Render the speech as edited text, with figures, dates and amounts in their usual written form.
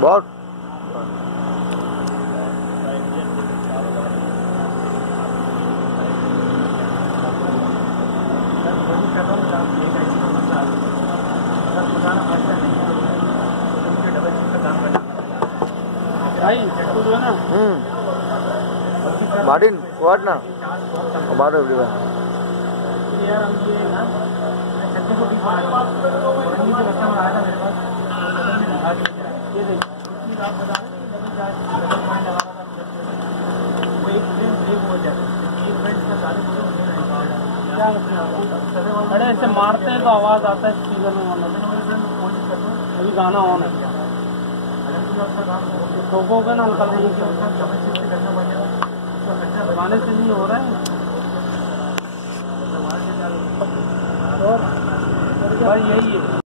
बहुत Martin what ना about everyone अरे ऐसे मारते हैं तो आवाज आता है स्पीकर में। अभी गाना ऑन है, ठोकोगे ना हल्का गाने से नहीं हो रहा है भाई, यही है।